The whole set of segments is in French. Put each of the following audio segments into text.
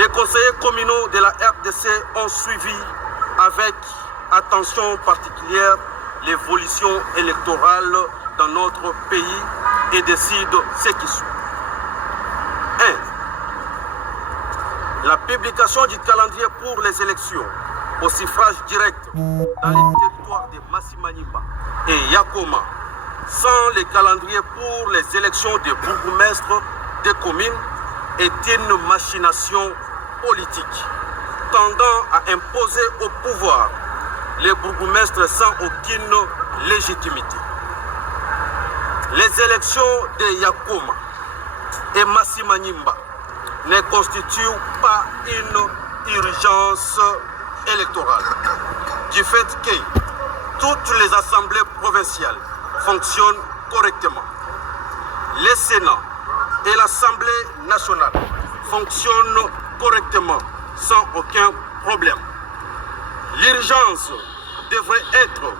Les conseillers communaux de la RDC ont suivi avec attention particulière l'évolution électorale dans notre pays et décident ce qui suit. 1. La publication du calendrier pour les élections au suffrage direct dans les territoires de Massimanipa et Yakoma, sans les calendriers pour les élections des bourgmestres des communes, est une machination politique tendant à imposer au pouvoir les bourgmestres sans aucune légitimité. Les élections de Yakoma et Massimanipa ne constituent pas une urgence électorale, du fait que toutes les assemblées provinciales fonctionnent correctement. Le Sénat et l'Assemblée nationale fonctionnent correctement sans aucun problème. L'urgence devrait être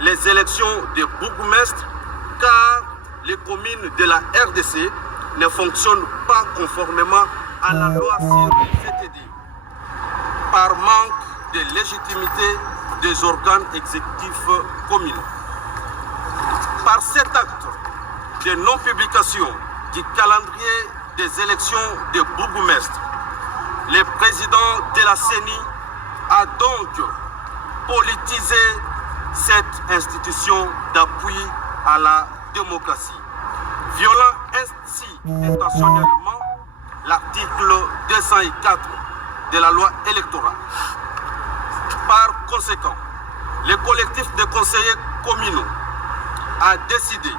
les élections des bourgmestres car les communes de la RDC ne fonctionnent pas conformément à la loi sur les VTD par manque de légitimité des organes exécutifs communaux. Par cet acte de non-publication du calendrier des élections de bourgmestres, le président de la CENI a donc politisé cette institution d'appui à la démocratie, violant ainsi intentionnellement l'article 204 de la loi électorale. Par conséquent, le collectif de conseillers communaux a décidé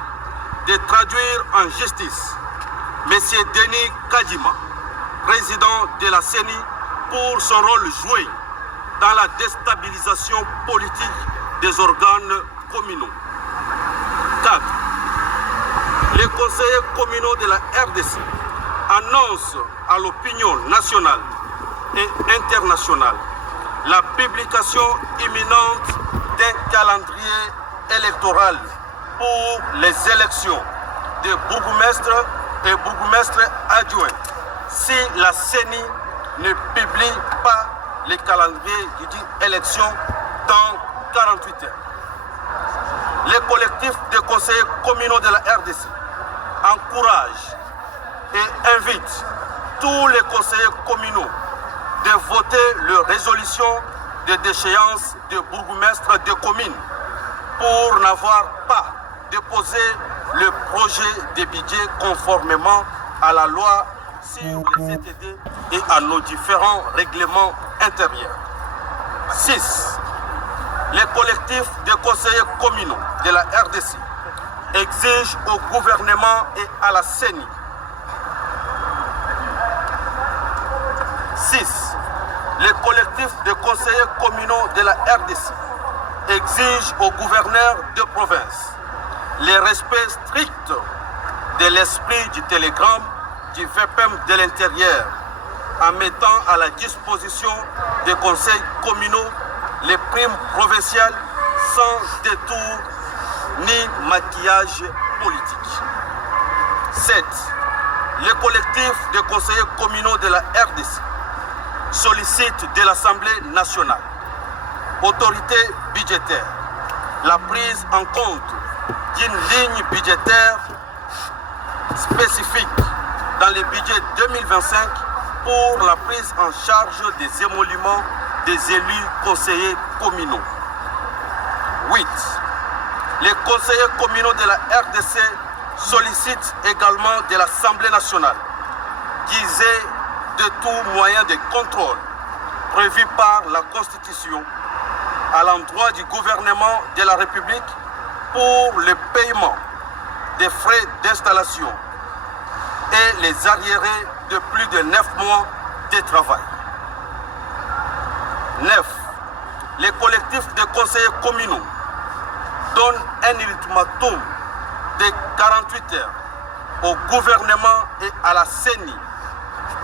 de traduire en justice M. Denis Kadima, président de la CENI, pour son rôle joué dans la déstabilisation politique des organes communaux. 4. Les conseillers communaux de la RDC annoncent à l'opinion nationale et internationale la publication imminente d'un calendrier électoral pour les élections de bourgmestres et bourgmestres adjoints si la CENI ne publie pas les calendriers des élections dans 48 heures. Les collectifs de conseillers communaux de la RDC encouragent et invitent tous les conseillers communaux de voter leur résolution de déchéance de bourgmestre de communes pour n'avoir pas déposé le projet de budget conformément à la loi sur les CTD et à nos différents règlements intérieurs. 6. Les collectifs de conseillers communaux de la RDC exigent au gouvernement et à la CENI 6. Les collectifs de conseillers communaux de la RDC exigent au gouverneur de province le respect strict de l'esprit du télégramme du VPM de l'intérieur en mettant à la disposition des conseils communaux les primes provinciales sans détour ni maquillage politique. 7. Les collectifs de conseillers communaux de la RDC sollicitent de l'Assemblée nationale, autorité budgétaire, la prise en compte d'une ligne budgétaire spécifique dans le budget 2025 pour la prise en charge des émoluments des élus conseillers communaux. 8. Les conseillers communaux de la RDC sollicitent également de l'Assemblée nationale d'user de tout moyen de contrôle prévu par la Constitution à l'endroit du gouvernement de la République pour le paiement des frais d'installation et les arriérés de plus de 9 mois de travail. 9. Les collectifs de conseillers communaux donnent un ultimatum de 48 heures au gouvernement et à la CENI.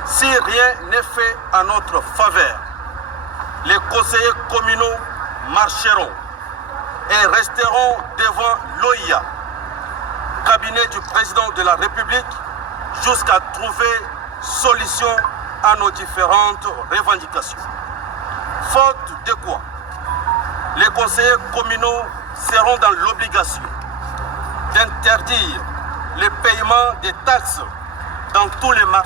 Si rien n'est fait en notre faveur, les conseillers communaux marcheront et resteront devant l'OIA, cabinet du président de la République, jusqu'à trouver solution à nos différentes revendications. Faute de quoi, les conseillers communaux seront dans l'obligation d'interdire le paiement des taxes dans tous les marchés